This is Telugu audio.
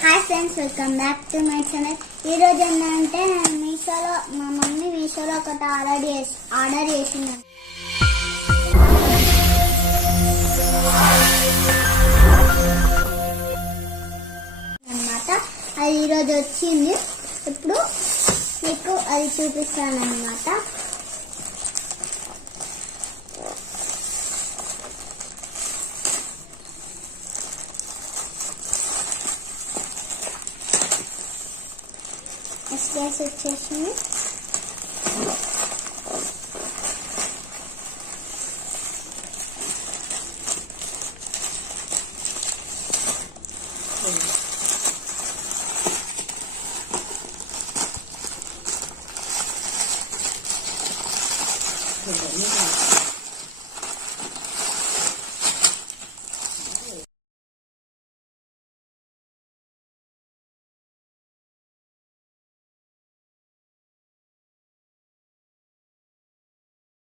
Hi friends, welcome back to my channel. ఈరోజు ఏంటంటే మీషోలో మా మమ్మీ మీషోలో ఒకటి ఆర్డర్ చేసింది అన్నమాట. అది ఈరోజు వచ్చింది. ఇప్పుడు మీకు అది చూపిస్తాను అన్నమాట. ఎస్కేస్ వచ్చేసింది.